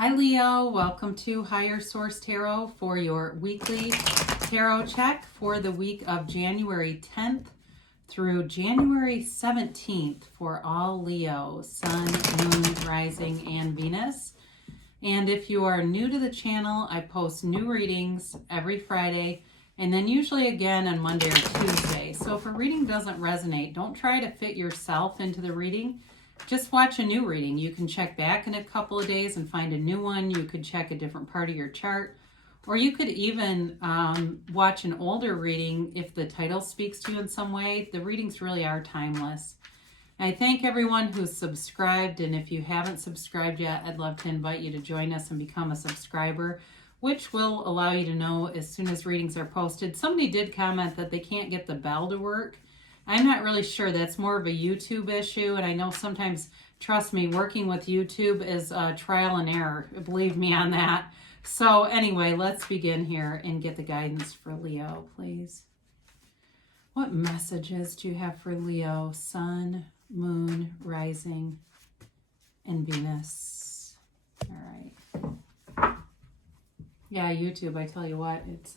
Hi Leo, welcome to Higher Source Tarot for your weekly tarot check for the week of January 10th through January 17th for all Leo, Sun, Moon, Rising, and Venus. And if you are new to the channel, I post new readings every Friday and then usually again on Monday or Tuesday. So if a reading doesn't resonate, don't try to fit yourself into the reading. Just watch a new reading. You can check back in a couple of days and find a new one. You could check a different part of your chart. Or you could even watch an older reading if the title speaks to you in some way. The readings really are timeless. I thank everyone who's subscribed, and if you haven't subscribed yet, I'd love to invite you to join us and become a subscriber, which will allow you to know as soon as readings are posted. Somebody did comment that they can't get the bell to work. I'm not really sure. That's more of a YouTube issue, and I know sometimes, trust me, working with YouTube is trial and error. Believe me on that. So anyway, let's begin here and get the guidance for Leo, please. What messages do you have for Leo, Sun, Moon, Rising, and Venus? All right. Yeah, YouTube, I tell you what, it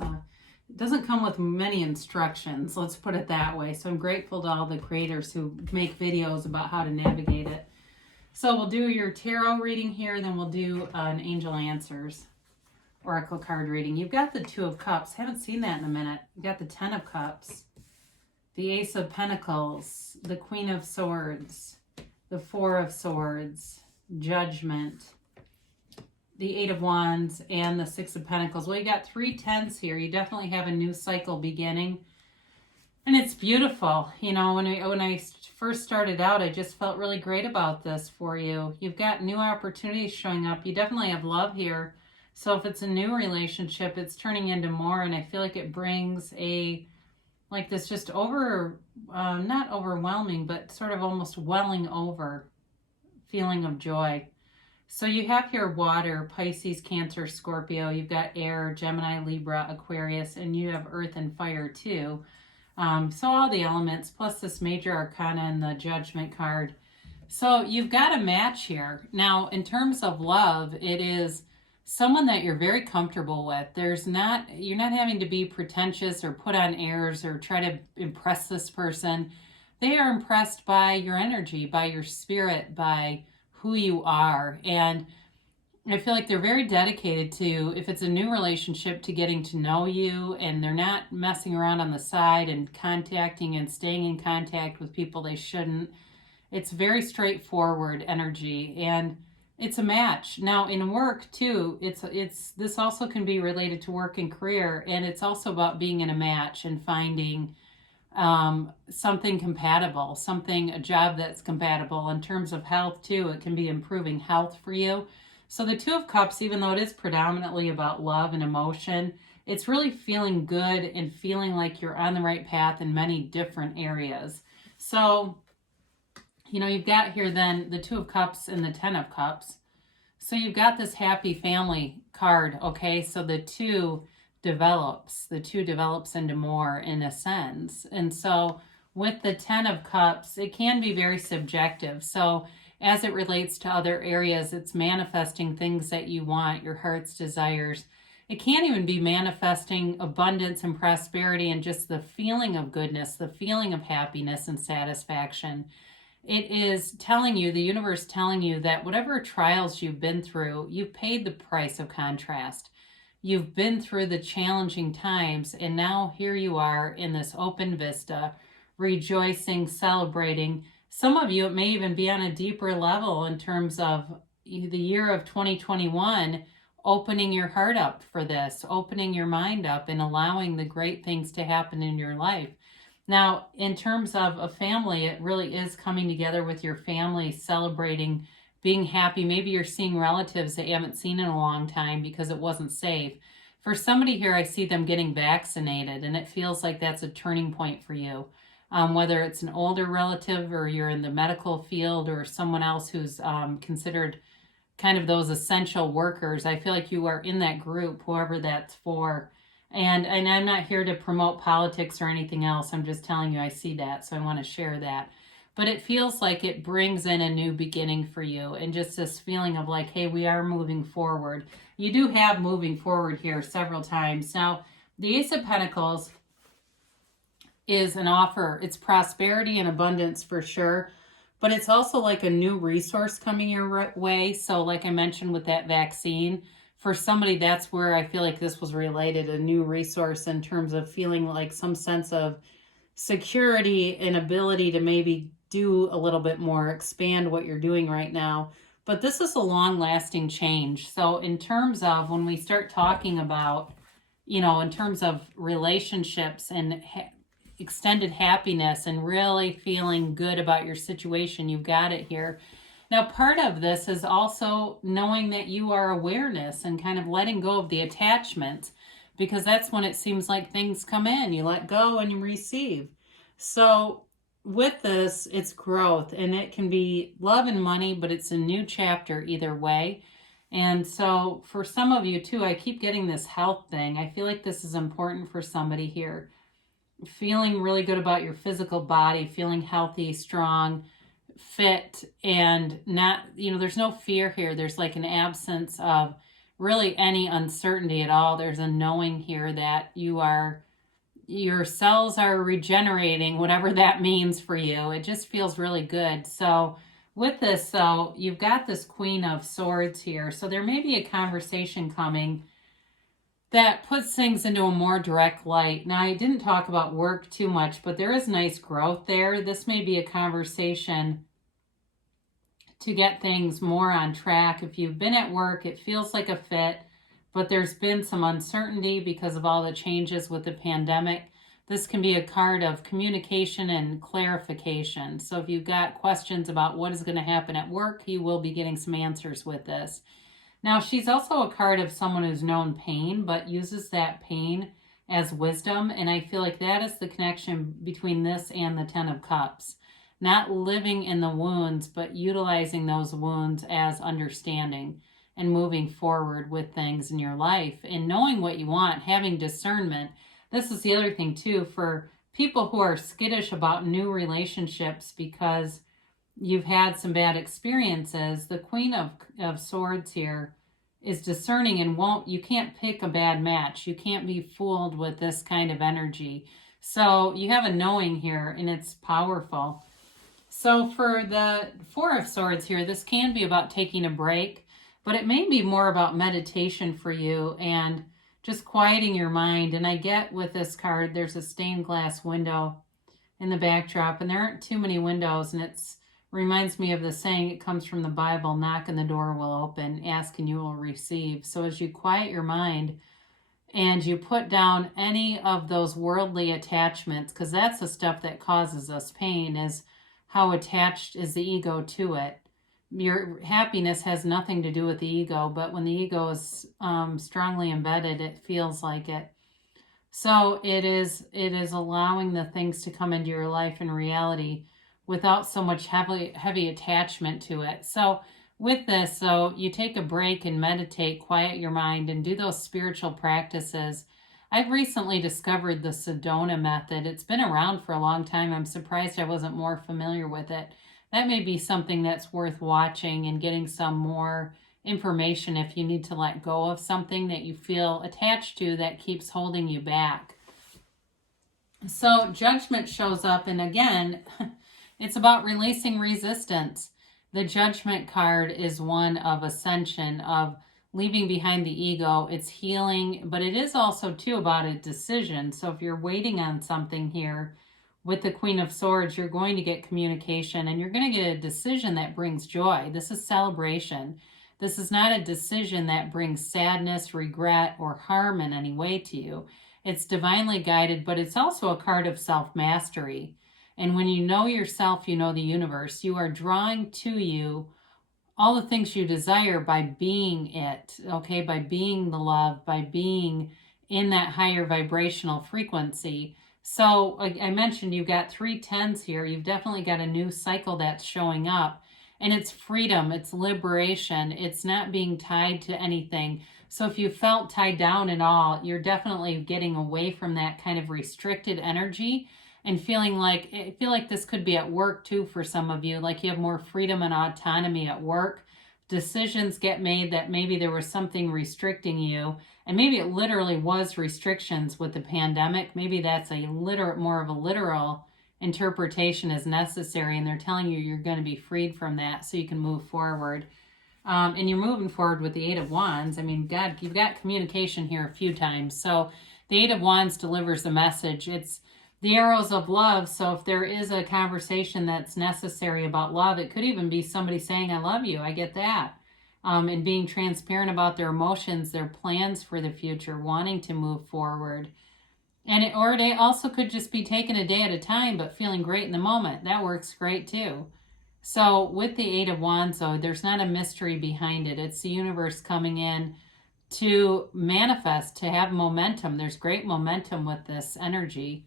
doesn't come with many instructions, let's put it that way. So I'm grateful to all the creators who make videos about how to navigate it. So we'll do your tarot reading here, then we'll do an Angel Answers Oracle card reading. You've got the Two of Cups. Haven't seen that in a minute. You've got the Ten of Cups, the Ace of Pentacles, the Queen of Swords, the Four of Swords, Judgment, the Eight of Wands, and the Six of Pentacles. Well, you got 3 tens here. You definitely have a new cycle beginning. And it's beautiful. You know, when I first started out, I just felt really great about this for you. You've got new opportunities showing up. You definitely have love here. So if it's a new relationship, it's turning into more. And I feel like it brings like this just not overwhelming, but sort of almost welling over feeling of joy. So you have here water, Pisces, Cancer, Scorpio. You've got air, Gemini, Libra, Aquarius, and you have earth and fire too. So all the elements, plus this major arcana and the Judgment card. So you've got a match here. Now, in terms of love, it is someone that you're very comfortable with. You're not having to be pretentious or put on airs or try to impress this person. They are impressed by your energy, by your spirit, by who you are. And I feel like they're very dedicated to, if it's a new relationship, to getting to know you, and they're not messing around on the side and contacting and staying in contact with people they shouldn't. It's very straightforward energy, and it's a match. Now in work too, this also can be related to work and career, and it's also about being in a match and finding something compatible, a job that's compatible. In terms of health too, it can be improving health for you. So the Two of Cups, even though it is predominantly about love and emotion, it's really feeling good and feeling like you're on the right path in many different areas. So, you know, you've got here then the Two of Cups and the Ten of Cups. So you've got this happy family card, okay? So the two develops into more in a sense. And so with the Ten of Cups, it can be very subjective. So as it relates to other areas, it's manifesting things that you want, your heart's desires. It can even be manifesting abundance and prosperity and just the feeling of goodness, the feeling of happiness and satisfaction. It is telling you, the universe telling you that whatever trials you've been through, you've paid the price of contrast. You've been through the challenging times, and now here you are in this open vista, rejoicing, celebrating. Some of you, it may even be on a deeper level in terms of the year of 2021, opening your heart up for this, opening your mind up and allowing the great things to happen in your life. Now, in terms of a family, it really is coming together with your family, celebrating, being happy. Maybe you're seeing relatives that you haven't seen in a long time because it wasn't safe. For somebody here, I see them getting vaccinated, and it feels like that's a turning point for you. Whether it's an older relative or you're in the medical field or someone else who's considered kind of those essential workers, I feel like you are in that group, whoever that's for. And I'm not here to promote politics or anything else. I'm just telling you I see that, so I want to share that. but it feels like it brings in a new beginning for you, and just this feeling of like, hey, we are moving forward. You do have moving forward here several times. Now, the Ace of Pentacles is an offer. It's prosperity and abundance for sure, but it's also like a new resource coming your way. So like I mentioned with that vaccine, for somebody, that's where I feel like this was related, a new resource in terms of feeling like some sense of security and ability to maybe do a little bit more, expand what you're doing right now. But this is a long-lasting change. So in terms of when we start talking about, in terms of relationships and extended happiness and really feeling good about your situation, you've got it here. Now, part of this is also knowing that you are awareness and kind of letting go of the attachments, because that's when it seems like things come in. You let go and you receive. So with this, it's growth, and it can be love and money, but it's a new chapter either way. And so for some of you too, I keep getting this health thing. I feel like this is important for somebody here. Feeling really good about your physical body, feeling healthy, strong, fit, and not, there's no fear here. There's like an absence of really any uncertainty at all. There's a knowing here that your cells are regenerating, whatever that means for you. It just feels really good. So with this, though, you've got this Queen of Swords here. So there may be a conversation coming that puts things into a more direct light. Now, I didn't talk about work too much, but there is nice growth there. This may be a conversation to get things more on track. If you've been at work, it feels like a fit, but there's been some uncertainty because of all the changes with the pandemic. This can be a card of communication and clarification. So if you've got questions about what is going to happen at work, you will be getting some answers with this. Now, she's also a card of someone who's known pain, but uses that pain as wisdom. And I feel like that is the connection between this and the Ten of Cups. Not living in the wounds, but utilizing those wounds as understanding and moving forward with things in your life and knowing what you want, having discernment. This is the other thing too, for people who are skittish about new relationships because you've had some bad experiences. The Queen of Swords here is discerning and you can't pick a bad match. You can't be fooled with this kind of energy. So you have a knowing here, and it's powerful. So for the Four of Swords here, this can be about taking a break, but it may be more about meditation for you and just quieting your mind. And I get with this card, there's a stained glass window in the backdrop, and there aren't too many windows, and it's reminds me of the saying, it comes from the Bible, knock and the door will open, ask and you will receive. So as you quiet your mind and you put down any of those worldly attachments, because that's the stuff that causes us pain, is how attached is the ego to it. Your happiness has nothing to do with the ego, but when the ego is strongly embedded, it feels like it. So it is allowing the things to come into your life in reality without so much heavy attachment to it. So with this, so you take a break and meditate, quiet your mind, and do those spiritual practices. I've recently discovered the Sedona method. It's been around for a long time. I'm surprised I wasn't more familiar with it. That may be something that's worth watching and getting some more information if you need to let go of something that you feel attached to that keeps holding you back. So Judgment shows up, and again, it's about releasing resistance. The Judgment card is one of ascension, of leaving behind the ego. It's healing, but it is also too about a decision. So if you're waiting on something here with the Queen of Swords, you're going to get communication and you're going to get a decision that brings joy. This is celebration. This is not a decision that brings sadness, regret, or harm in any way to you. It's divinely guided, but it's also a card of self-mastery. And when you know yourself, you know the universe. You are drawing to you all the things you desire by being it, okay? By being the love, by being in that higher vibrational frequency. So I mentioned you've got 3 10s here. You've definitely got a new cycle that's showing up. And it's freedom, it's liberation, it's not being tied to anything. So if you felt tied down at all, you're definitely getting away from that kind of restricted energy. and I feel like this could be at work too for some of you, like you have more freedom and autonomy at work. Decisions get made that maybe there was something restricting you, and maybe it literally was restrictions with the pandemic. Maybe that's more of a literal interpretation is necessary, and they're telling you you're going to be freed from that so you can move forward. And you're moving forward with the Eight of Wands. I mean, God, you've got communication here a few times. So the Eight of Wands delivers the message. It's the arrows of love. So if there is a conversation that's necessary about love, it could even be somebody saying, I love you. I get that. And being transparent about their emotions, their plans for the future, wanting to move forward. Or it also could just be taking a day at a time, but feeling great in the moment. That works great too. So with the Eight of Wands, though, there's not a mystery behind it. It's the universe coming in to manifest, to have momentum. There's great momentum with this energy.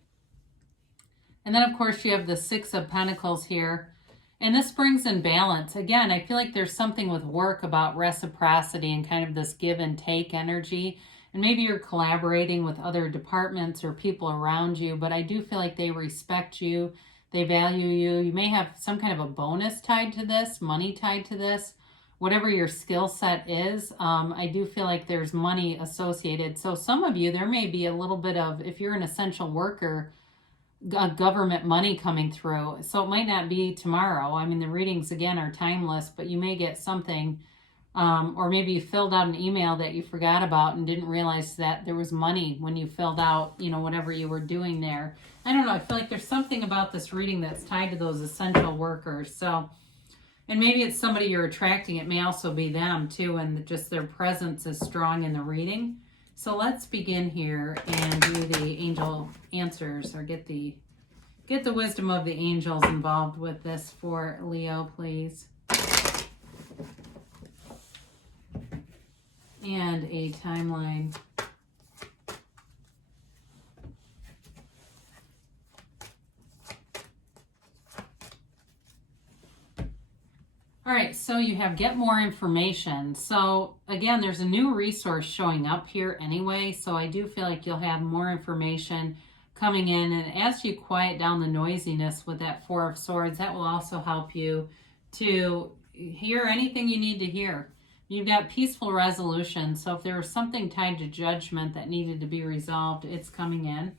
And then, of course, you have the Six of Pentacles here. And this brings in balance. Again, I feel like there's something with work about reciprocity and kind of this give and take energy. And maybe you're collaborating with other departments or people around you, but I do feel like they respect you. They value you. You may have some kind of a bonus tied to this, money tied to this, whatever your skill set is. I do feel like there's money associated. So some of you, there may be a little bit of, if you're an essential worker, government money coming through. So it might not be tomorrow. I mean, the readings, again, are timeless, but you may get something, or maybe you filled out an email that you forgot about and didn't realize that there was money when you filled out, whatever you were doing there. I don't know. I feel like there's something about this reading that's tied to those essential workers. So, and maybe it's somebody you're attracting. It may also be them too, and just their presence is strong in the reading. So let's begin here and do the angel answers, or get the wisdom of the angels involved with this for Leo, please. And a timeline. All right, so you have get more information. So again, there's a new resource showing up here anyway, so I do feel like you'll have more information coming in. And as you quiet down the noisiness with that Four of Swords, that will also help you to hear anything you need to hear. You've got peaceful resolution, so if there was something tied to judgment that needed to be resolved, it's coming in.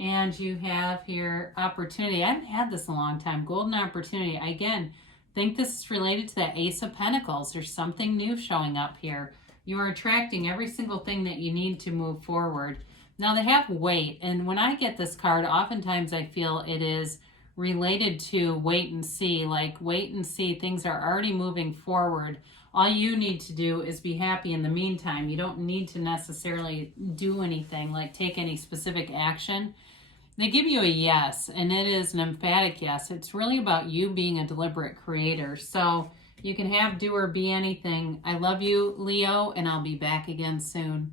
And you have here opportunity. I haven't had this in a long time. Golden opportunity. Again, think this is related to that Ace of Pentacles. There's something new showing up here. You are attracting every single thing that you need to move forward. Now they have wait, and when I get this card, oftentimes I feel it is related to wait and see, like wait and see, things are already moving forward. All you need to do is be happy in the meantime. You don't need to necessarily do anything, like take any specific action. They give you a yes, and it is an emphatic yes. It's really about you being a deliberate creator. So you can have, do, or be anything. I love you, Leo, and I'll be back again soon.